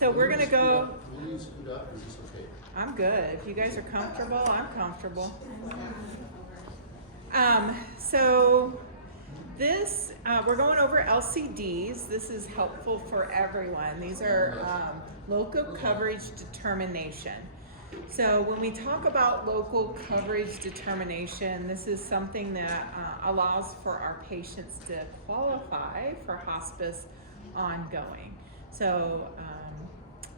So we're gonna go, Will you scoot up or is this okay? I'm good. If you guys are comfortable, I'm comfortable. So this, we're going over LCDs. This is helpful for everyone. These are local coverage determination. So when we talk about local coverage determination, this is something that allows for our patients to qualify for hospice ongoing. So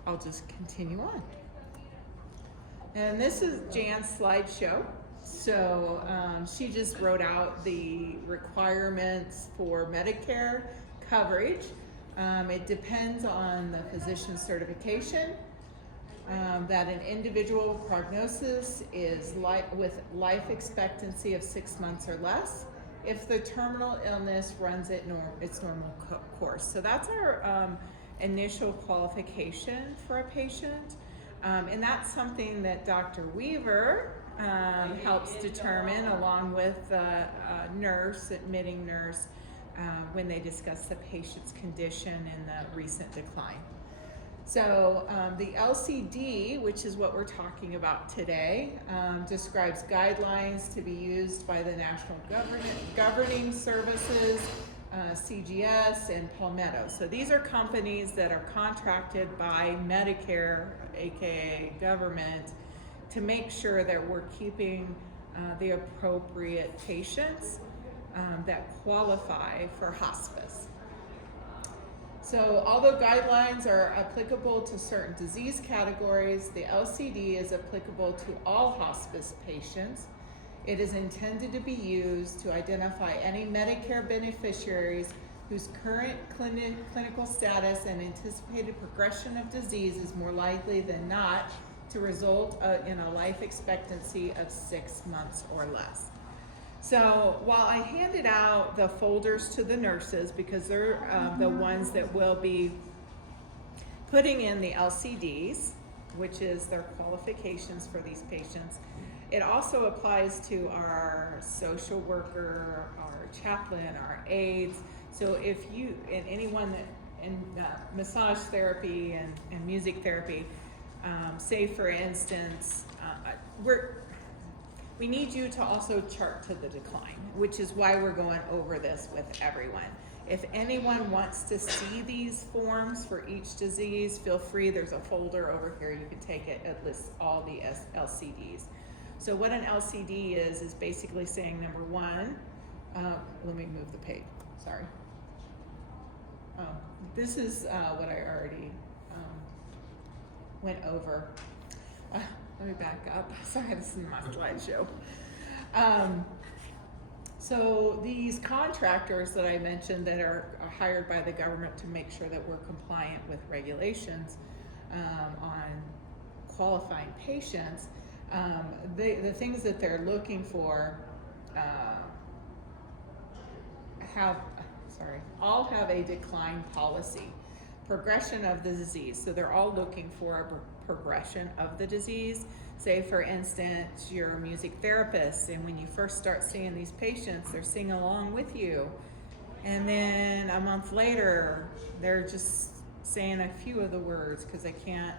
I'll just continue on. And this is Jan's slideshow. So she just wrote out the requirements for Medicare coverage. It depends on the physician's certification, that an individual prognosis is with life expectancy of 6 months or less if the terminal illness runs its normal course. So that's our initial qualification for a patient. And that's something that Dr. Weaver helps determine along with the admitting nurse, when they discuss the patient's condition and the recent decline. So the LCD, which is what we're talking about today, describes guidelines to be used by the National Governing Services, CGS, and Palmetto. So these are companies that are contracted by Medicare, aka government, to make sure that we're keeping the appropriate patients that qualify for hospice. So although guidelines are applicable to certain disease categories, the LCD is applicable to all hospice patients. It is intended to be used to identify any Medicare beneficiaries whose current clinical status and anticipated progression of disease is more likely than not to result in a life expectancy of 6 months or less. So while I handed out the folders to the nurses, because they're the ones that will be putting in the LCDs, which is their qualifications for these patients, it also applies to our social worker, our chaplain, our aides. So if you, and anyone that in massage therapy and music therapy, say for instance, we need you to also chart to the decline, which is why we're going over this with everyone. If anyone wants to see these forms for each disease, feel free. There's a folder over here. You can take it. It lists all the LCDs. So what an LCD is basically saying, number one, let me move the page. Sorry. This is what I already went over. Let me back up. Sorry, this is my slideshow. So these contractors that I mentioned that are hired by the government to make sure that we're compliant with regulations on qualifying patients, the things that they're looking for all have a decline policy. Progression of the disease. So they're all looking for a progression of the disease. Say for instance, you're a music therapist, and when you first start seeing these patients, they're singing along with you. And then a month later, they're just saying a few of the words because they can't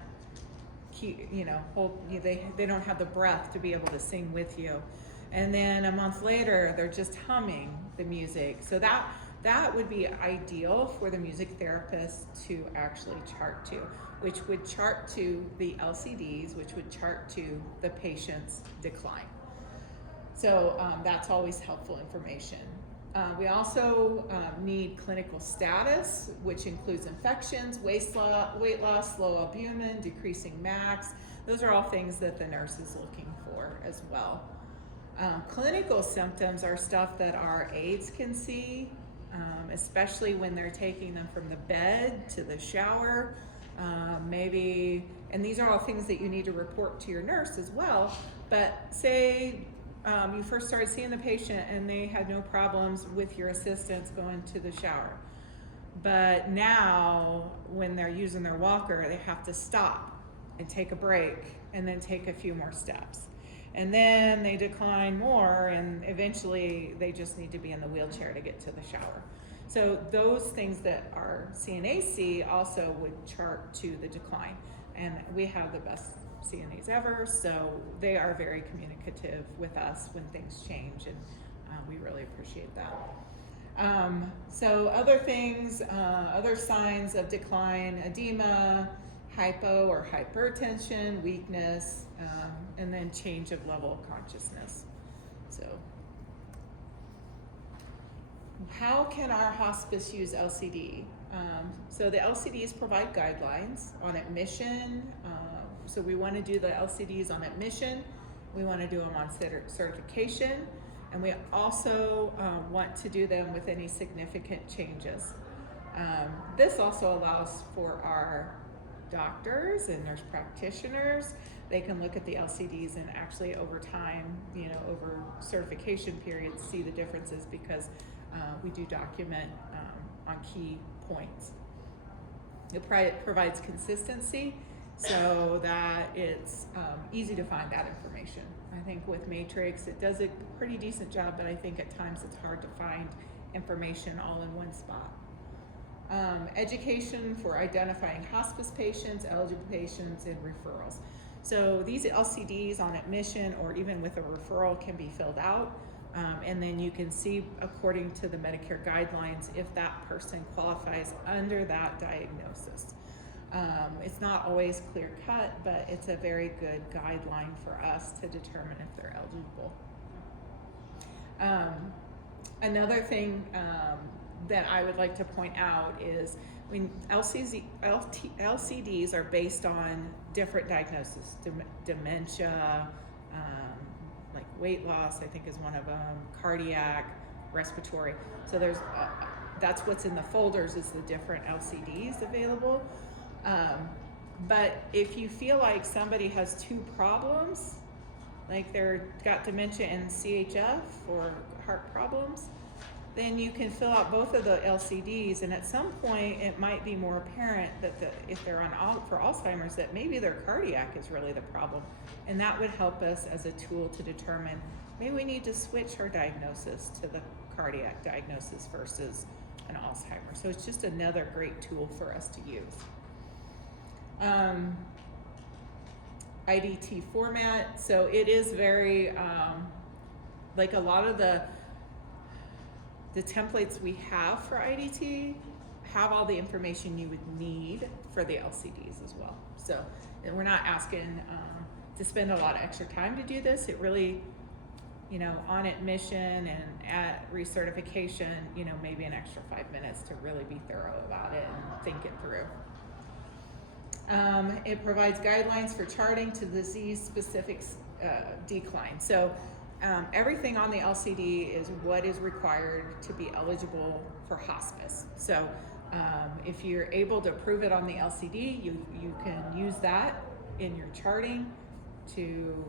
keep, they don't have the breath to be able to sing with you. And then a month later, they're just humming the music. So that would be ideal for the music therapist to actually chart to, which would chart to the LCDs, which would chart to the patient's decline. So that's always helpful information. We also need clinical status, which includes infections, weight loss, low albumin, decreasing max. Those are all things that the nurse is looking for as well. Clinical symptoms are stuff that our aides can see, especially when they're taking them from the bed to the shower, maybe, and these are all things that you need to report to your nurse as well. But say you first started seeing the patient and they had no problems with your assistants going to the shower. But now when they're using their walker, they have to stop and take a break and then take a few more steps. And then they decline more, and eventually they just need to be in the wheelchair to get to the shower. So those things that our CNAs see also would chart to the decline. And we have the best CNAs ever, so they are very communicative with us when things change, and we really appreciate that. So other things, other signs of decline: edema, hypo or hypertension, weakness, and then change of level of consciousness. So how can our hospice use LCD? So the LCDs provide guidelines on admission. So we want to do the LCDs on admission. We want to do them on certification. And we also want to do them with any significant changes. This also allows for our doctors and nurse practitioners. They can look at the LCDs and actually over time, over certification periods, see the differences, because we do document on key points. It provides consistency so that it's easy to find that information. I think with Matrix, it does a pretty decent job, but I think at times it's hard to find information all in one spot. Education for identifying hospice patients, eligible patients, and referrals. So these LCDs on admission or even with a referral can be filled out, and then you can see according to the Medicare guidelines if that person qualifies under that diagnosis. It's not always clear cut, but it's a very good guideline for us to determine if they're eligible. Another thing that I would like to point out is when LCDs are based on different diagnoses, dementia, like weight loss, I think is one of them, cardiac, respiratory. So there's that's what's in the folders, is the different LCDs available. But if you feel like somebody has two problems, like they've got dementia and CHF or heart problems, then you can fill out both of the LCDs, and at some point it might be more apparent that if they're for Alzheimer's, that maybe their cardiac is really the problem, and that would help us as a tool to determine maybe we need to switch our diagnosis to the cardiac diagnosis versus an Alzheimer's. So it's just another great tool for us to use. IDT format, so it is very like a lot of the templates we have for IDT have all the information you would need for the LCDs as well. So we're not asking to spend a lot of extra time to do this. It really, on admission and at recertification, maybe an extra 5 minutes to really be thorough about it and think it through. It provides guidelines for charting to disease-specific decline. So everything on the LCD is what is required to be eligible for hospice. So if you're able to prove it on the LCD, you can use that in your charting to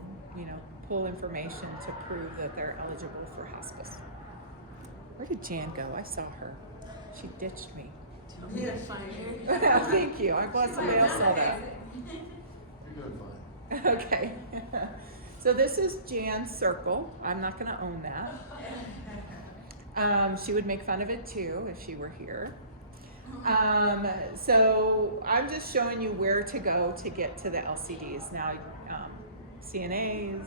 pull information to prove that they're eligible for hospice. Where did Jan go? I saw her. She ditched me. Thank you. I'm glad somebody else saw that. You're doing fine. Okay. So this is Jan's circle. I'm not going to own that. She would make fun of it too if she were here. So I'm just showing you where to go to get to the LCDs. Now, CNAs,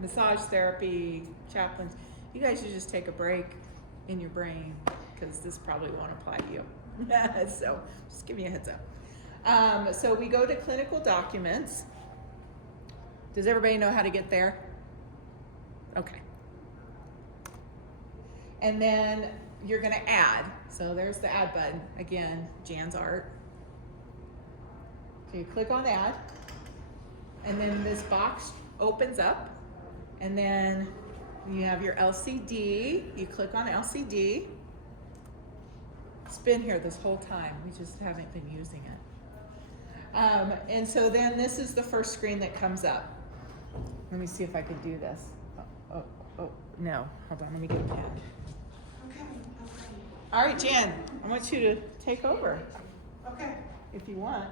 massage therapy, chaplains, you guys should just take a break in your brain, because this probably won't apply to you. So just give me a heads up. So we go to clinical documents. Does everybody know how to get there? Okay. And then you're going to add. So there's the add button. Again, Jan's art. So you click on add, and then this box opens up, and then you have your LCD. You click on LCD. It's been here this whole time. We just haven't been using it. And so then this is the first screen that comes up. Let me see if I can do this. Oh, no. Hold on, let me get a pen. Okay. All right, Jan, I want you to take over Okay. if you want.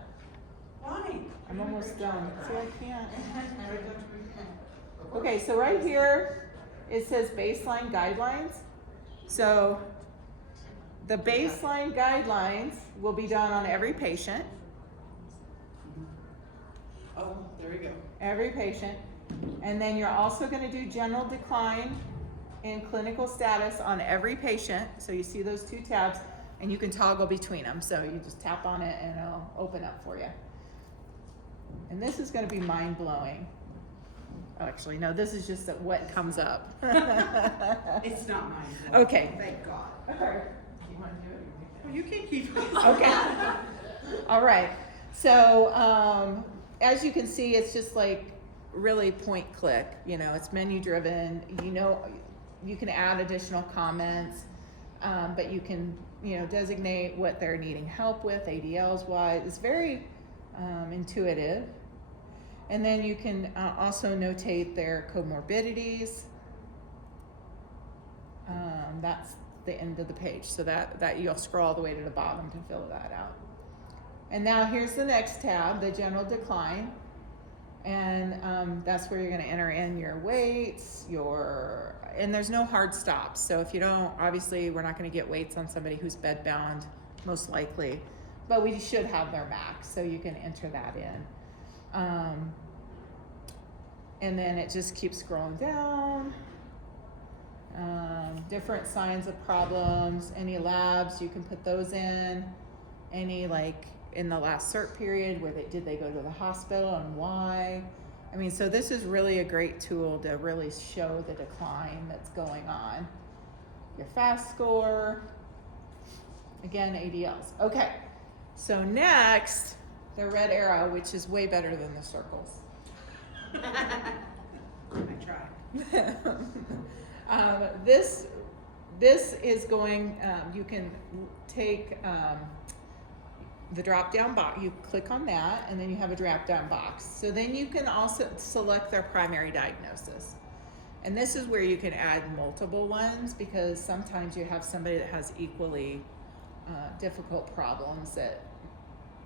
Why? I'm almost done. See, I can't. Okay, so right here, it says baseline guidelines. So the baseline guidelines will be done on every patient. Oh, there we go. Every patient. And then you're also going to do general decline in clinical status on every patient. So you see those two tabs, and you can toggle between them. So you just tap on it and it'll open up for you. And this is going to be mind-blowing. Oh, actually, no, this is just what comes up. It's not mine. Okay. Thank God. All right. You want to do it? Well, you can keep it. Okay. All right. So as you can see, it's just like really point click. You know, it's menu driven. You know, you can add additional comments, but you can, you know, designate what they're needing help with, ADLs wise. It's very intuitive. And then you can also notate their comorbidities. That's the end of the page. So that you'll scroll all the way to the bottom to fill that out. And now here's the next tab, the general decline. And that's where you're going to enter in your weights, and there's no hard stops. So if you don't, obviously we're not going to get weights on somebody who's bedbound, most likely, but we should have their max, so you can enter that in. And then it just keeps scrolling down. Different signs of problems, any labs, you can put those in. Any, like in the last cert period, did they go to the hospital and why? I mean, so this is really a great tool to really show the decline that's going on. Your FAST score, again, ADLs. Okay, so next, the red arrow, which is way better than the circles. I try. This is going, you can take the drop down box, you click on that, and then you have a drop down box. So then you can also select their primary diagnosis. And this is where you can add multiple ones, because sometimes you have somebody that has equally difficult problems that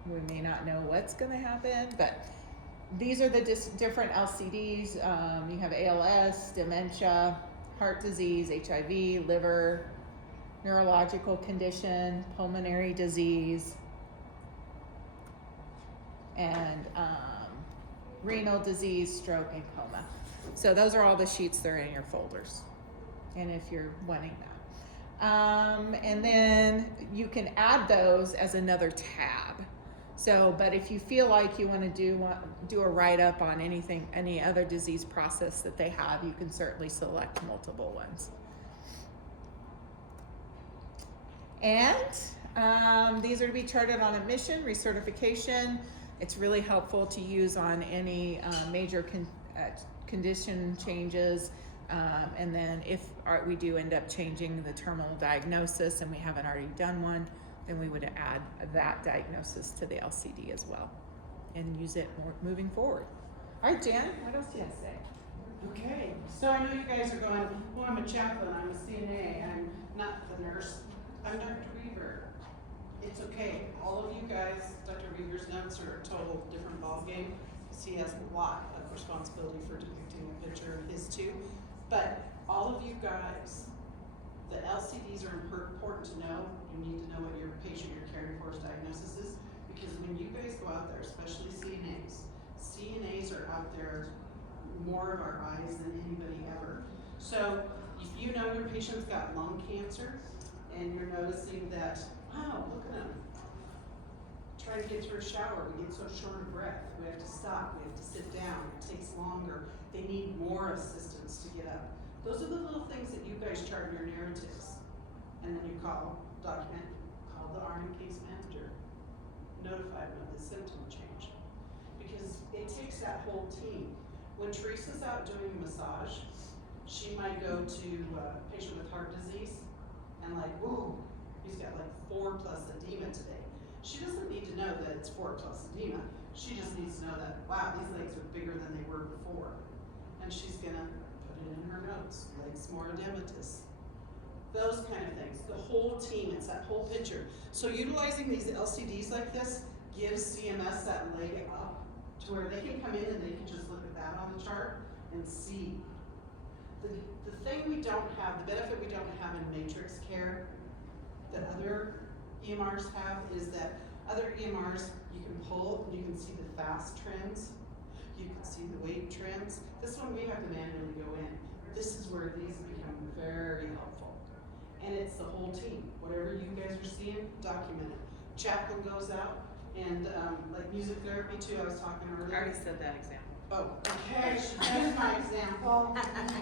we may not know what's going to happen, but these are the different LCDs. You have ALS, dementia, heart disease, HIV, liver, neurological condition, pulmonary disease, and renal disease, stroke, and coma. So those are all the sheets that are in your folders, and if you're wanting that. And then you can add those as another tab. So, but if you feel like you want to do a write-up on anything, any other disease process that they have, you can certainly select multiple ones. And these are to be charted on admission, recertification. It's really helpful to use on any major condition changes. And then if we do end up changing the terminal diagnosis and we haven't already done one, then we would add that diagnosis to the LCD as well and use it moving forward. All right, Jan, what else do you have to say? Okay, so I know you guys are going, well, I'm a chaplain, I'm a CNA, I'm not the nurse. I'm Dr. Weaver. It's okay. All of you guys, Dr. Weaver's notes are a total different ballgame, because he has a lot of responsibility for depicting a picture of his too. But all of you guys, the LCDs are important to know. You need to know what your patient you're caring for's diagnosis is, because when you guys go out there, especially CNAs are out there more of our eyes than anybody ever. So if you know your patient's got lung cancer and you're noticing that, wow, look at him, trying to get through a shower, we get so short of breath, we have to stop, we have to sit down, it takes longer, they need more assistance to get up. Those are the little things that you guys chart in your narratives. And then you call the RN case manager, notify them of the symptom change. Because it takes that whole team. When Teresa's out doing a massage, she might go to a patient with heart disease and like, ooh, he's got like 4+ edema today. She doesn't need to know that it's 4+ edema. She just needs to know that, wow, these legs are bigger than they were before. And she's gonna put it in her notes, legs more edematous. Those kind of things. The whole team, it's that whole picture. So utilizing these LCDs like this gives CMS that leg up to where they can come in and they can just look at that on the chart and see. The thing we don't have, the benefit we don't have in matrix care that other EMRs have is that other EMRs, you can pull and you can see the fast trends, you can see the wait trends. This one we have to manually go in. This is where these become very helpful. And it's the whole team. Whatever you guys are seeing, document it. Chaplain goes out and like music therapy too, I was talking I earlier. already said that example. Oh, okay, here's my example.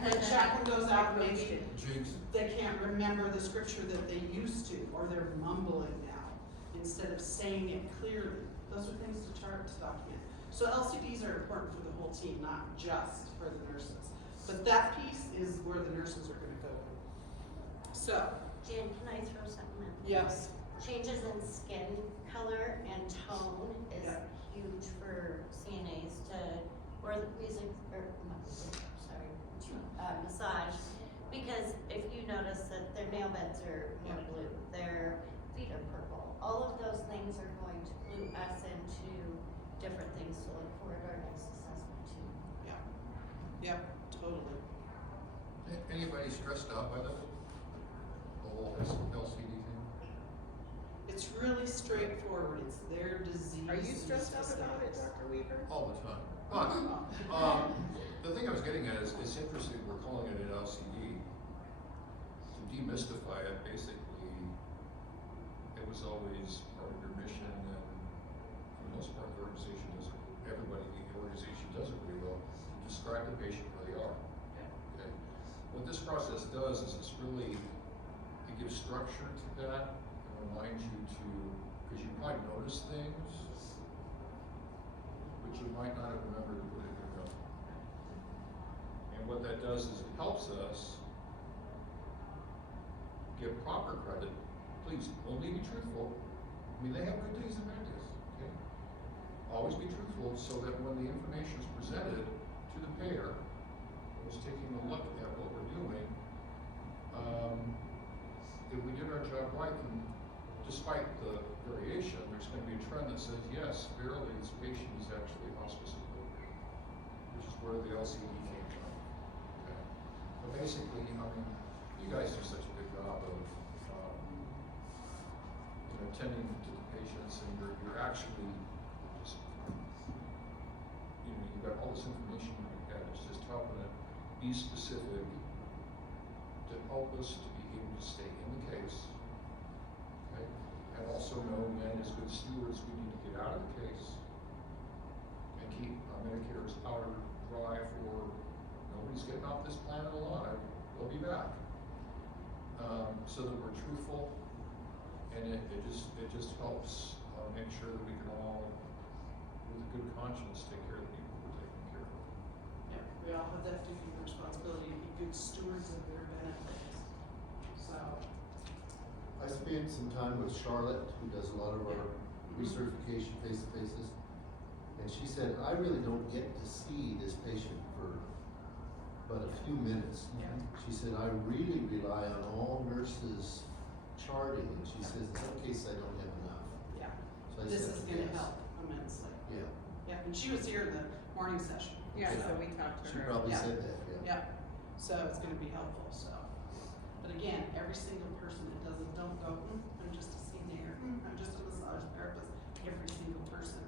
The chaplain goes out and maybe Jinx. they can't remember the scripture that they used to, or they're mumbling now, instead of saying it clearly. Those are things to chart, to document. So LCDs are important for the whole team, not just for the nurses. But that piece is where the nurses are gonna go. So, Jen, can I throw something in? yes, Changes in skin color and tone is Yeah. huge for CNAs to, or the music, or not music, sorry, massage. Because if you notice that their nail beds are more blue, their feet are purple, all of those things are going to clue us into different things to look for at our next assessment too. yep, totally. Anybody stressed out by the whole LCD thing? It's really straightforward, it's their disease. Are you stressed out about it, specifics. Dr. Weaver? All the time. The thing I was getting at is, it's interesting, we're calling it an LCD. To demystify it, basically, it was always part of your mission, and for the most part, the organization does it, everybody in the organization does it really well, to describe the patient where they are. Okay. What this process does is it's really, it gives structure to that, and reminds you to, because you might notice things, but you might not have remembered to put it in your note. And what that does is it helps us give proper credit. Please, only be truthful. I mean, they have good days and bad days, okay? Always be truthful so that when the information is presented to the payer, who's taking a look at what we're doing, if we did our job right, then despite the variation, there's going to be a trend that says, yes, verily, this patient is actually hospice appropriate, which is where the LCD came from. Okay. But basically, I mean, you guys do such a good job of attending to the patients, and you're actually just, you've got all this information in your head. It's just helping it be specific to help us to be able to stay in the case. Okay? And also know when, as good stewards, we need to get out of the case and keep our Medicare's powder dry for nobody's getting off this planet alive. They'll be back. So that we're truthful, and it just helps make sure that we can all, with a good conscience, take care of the people we're taking care of. Yeah, we all have that duty and responsibility to be good stewards of their benefits. So, I spent some time with Charlotte, who does a lot of our recertification face-to-faces, and she said, I really don't get to see this patient for but a few minutes. Yeah. She said, I really rely on all nurses charting, and she says, in some cases I don't have enough. yeah, So I this said, is gonna yes. help immensely. Yeah, Yeah, and she was here in the morning session. Yeah, So, so we talked to she her. probably Yeah. said that, yeah. Yeah, so it's gonna be helpful, so. But again, every single person that doesn't, don't go, I'm just a CNA, I'm just a massage therapist, every single person.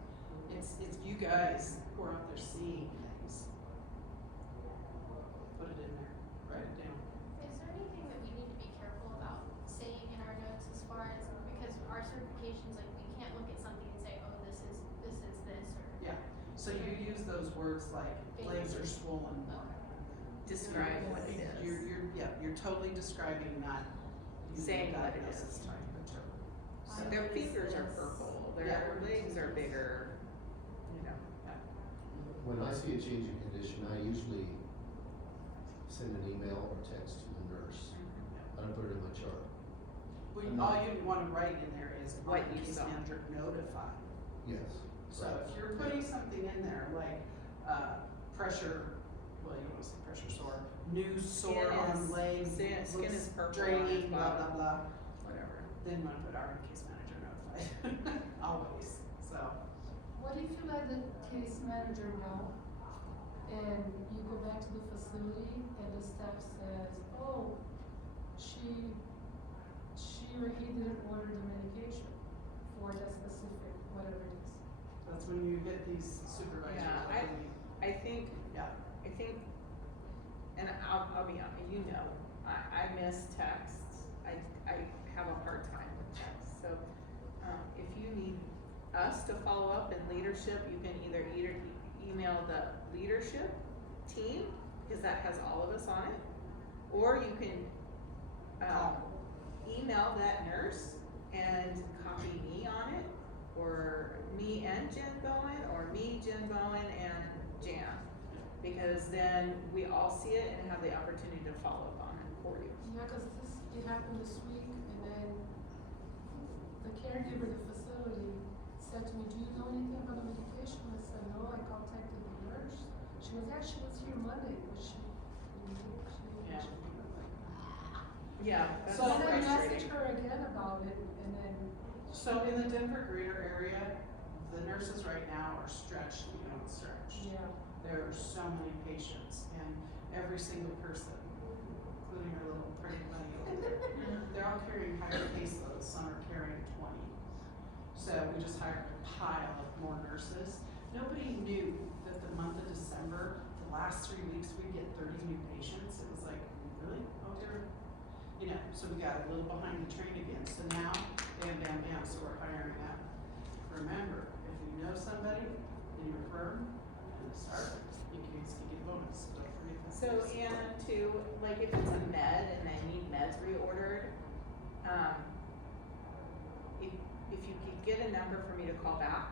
It's you guys who are out there seeing things. Put it in there, write it down. Is there anything that we need to be careful about saying in our notes as far as, because our certifications, like, we can't look at something and say, oh, this is this, or. Yeah, so you use those words like legs are swollen. Describe what it is. You're totally describing, not using Saying what it diagnosis is. type of term. So their fingers are purple, their Yeah. legs are bigger, you know. When I see a change in condition, I usually send an email or text to the nurse. I don't put it in my chart. All you'd wanna write in there is What what you case saw. manager notified. Yes. So right. if you're putting something in there like, pressure, well, you don't wanna say pressure sore, new sore Skin on is- legs, skin is looks purple on draining, its blah, blah, bottom. blah, Whatever. then wanna put our case manager notified, always, so. What if you let the case manager know and you go back to the facility and the staff says, oh, she she or he didn't order the medication for that specific, whatever it is. That's when you get these supervisors. Yeah, I believe. I think, Yeah. and I'll be honest, you know, I miss texts. I have a hard time with texts, so, if you need us to follow up in leadership, you can either email the leadership team, because that has all of us on it, or you can, email that nurse and copy me on it, or me and Jen Bowen, or me, Jen Bowen, and Jan. Because then we all see it and have the opportunity to follow up on it for you. Yeah, cause it happened this week, and then the caregiver at the facility said to me, do you know anything about the medication? I said, no, I contacted the nurse. She was here Monday, but she didn't Yeah. mention it. Yeah, that's So- And then I frustrating. messaged her again about it, and then. So in the Denver greater area, the nurses right now are stretched beyond stretched. Yeah. There are so many patients, and every single person, including our little pretty bunny over there, they're all carrying higher caseloads, some are carrying 20. So we just hired a pile of more nurses. Nobody knew that the month of December, the last 3 weeks, we'd get 30 new patients. It was like, really? Oh, dear. You know, so we got a little behind the train again. So now, bam, bam, bam, so we're hiring up. Remember, if you know somebody in your firm, and start, you can get a bonus. Don't forget that. So Anna, too, like if it's a med and they need meds reordered, if you could get a number for me to call back,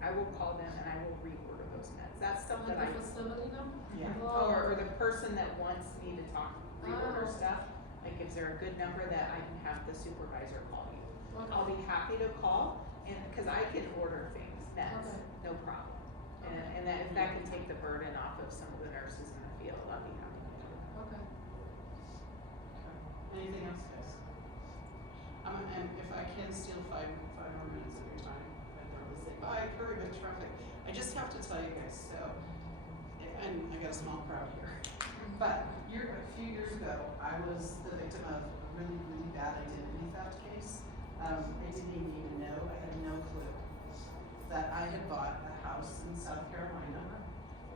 I will call them and I will reorder those meds. That's stuff that I, Like the facility number? Yeah. Oh. or the person that wants me to reorder Oh. stuff, like is there a good number that I can have the supervisor call you? Okay. I'll be happy to call, and, cause I can order things, meds, Okay. no problem. And that, if that can take the burden off of some of the nurses in the field, I'll be happy to do it. Okay. Anything else, guys? And if I can steal five more minutes of your time, I'd probably say bye, hurry with traffic. I just have to tell you guys, so, and I got a small crowd here. But a few years ago, I was the victim of a really, really bad identity theft case. I didn't even know, I had no clue that I had bought a house in South Carolina,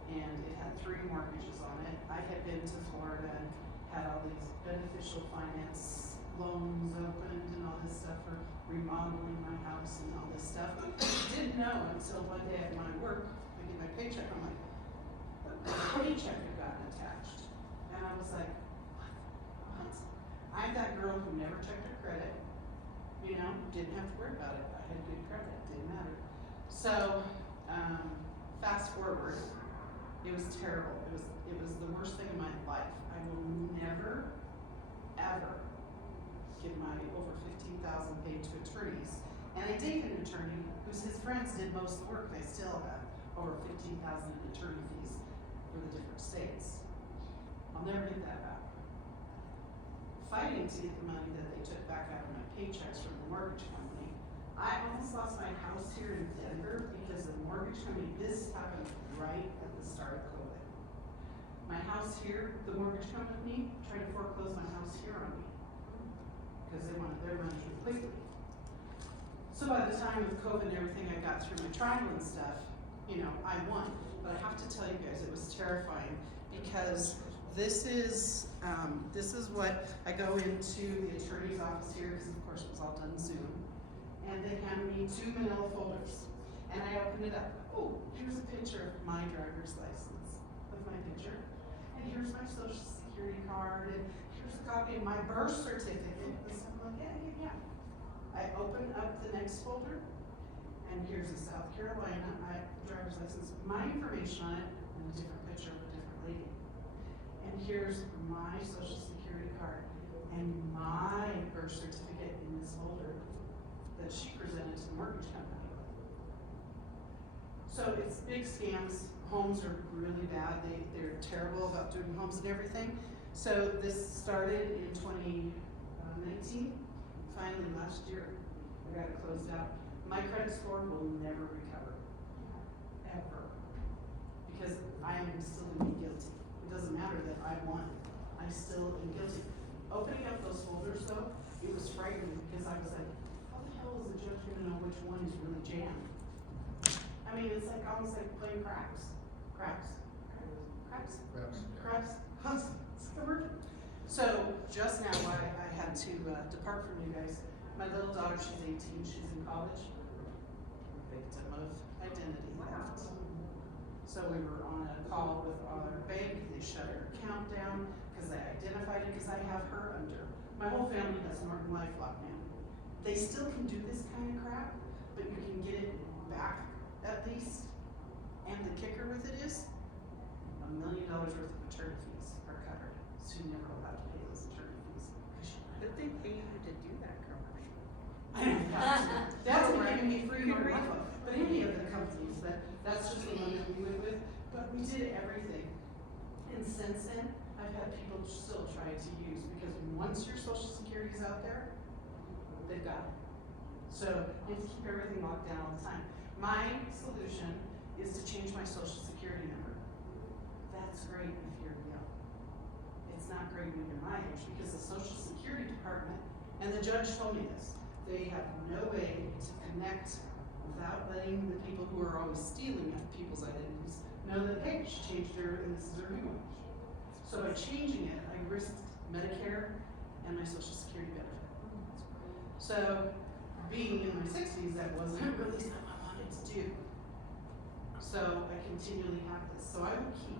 and it had 3 mortgages on it. I had been to Florida and had all these beneficial finance loans opened and all this stuff for remodeling my house and all this stuff. Didn't know until one day at my work, I get my paycheck, I'm like, the paycheck had gotten attached. And I was like, what? I'm that girl who never checked her credit, you know, didn't have to worry about it. I had good credit, didn't matter. So, fast forward, it was terrible. It was the worst thing in my life. I will never, ever get my over $15,000 paid to attorneys. And I date an attorney whose his friends did most of the work. They still have over $15,000 in attorney fees for the different states. I'll never get that back. Fighting to get the money that they took back out of my paychecks from the mortgage company. I almost lost my house here in Denver because the mortgage company, this happened right at the start of COVID. My house here, the mortgage company tried to foreclose my house here on me because they wanted their money completely. So by the time of COVID and everything, I got through my trial and stuff, you know, I won. But I have to tell you guys, it was terrifying because this is what I go into the attorney's office here, because of course it was all done Zoom. And they hand me 2 manila folders. And I open it up. Oh, here's a picture of my driver's license with my picture. And here's my social security card. And here's a copy of my birth certificate. And so I'm like, yeah. I open up the next folder, and here's a South Carolina driver's license, my information on it, and a different picture of a different lady. And here's my social security card and my birth certificate in this folder that she presented to the mortgage company. So it's big scams. Homes are really bad. They're terrible about doing homes and everything. So this started in 2019. Finally, last year, I got it closed out. My credit score will never recover, ever, because I am still gonna be guilty. It doesn't matter that I won, I still am guilty. Opening up those folders though, it was frightening like almost like playing craps. Craps. Perhaps. Craps. It's the word. So just now I had to depart from you guys. My little daughter, she's 18, she's in college. Victim of identity theft. So we were on a call with our bank, they shut her account down because they identified it, because I have her under. My whole family has Norton LifeLock now. They still can do this kind of crap, but you can get it back at least. And the kicker with it is $1 million worth of attorney fees are covered. So you never allowed to pay those attorney fees. 'Cause you Did they pay you to do that commercial? I don't have to. That's Oh, what right. giving me free You Norton read- LifeLock. But any of the companies, that's just the one that we went with. But we did everything. And since then, I've had people still try to use, because once your social security's out there, they've got it. So you have to keep everything locked down all the time. My solution is to change my social security number. That's great if you're young. It's not great when you're my age, because the social security department, and the judge told me this, they have no way to connect without letting the people who are always stealing people's identities know that, hey, she changed her and this is her new one. So by changing it, I risked Medicare and my social security benefit. So being in my 60s, that wasn't really something I wanted to do. So I continually have this. So I will keep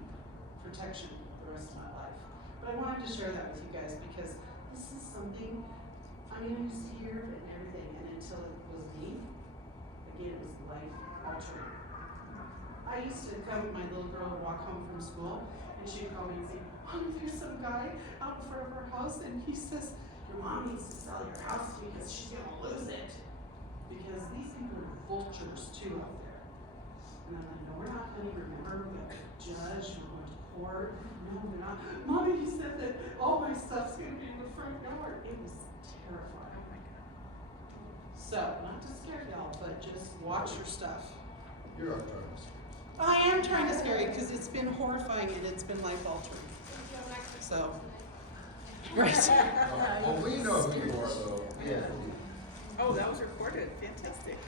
protection the rest of my life. But I wanted to share that with you guys because this is something, I mean, I used to hear it and everything, and until it was me, again, it was life altering. I used to come, my little girl would walk home from school, and she'd call me and say, Mommy, there's some guy out in front of our house, and he says, your mom needs to sell your house because she's gonna lose it. Because these people are vultures too out there. And I'm like, no, we're not, honey, remember, we got a judge, we're going to court. No, we're not. Mommy, he said that all my stuff's gonna be in the front yard. It was terrifying. Oh my God. So, not to scare y'all, but just watch your stuff. You're our darkness. I am trying to scare you because it's been horrifying and it's been life altering. So, right. Well, we know who you are, though. Oh, that was recorded.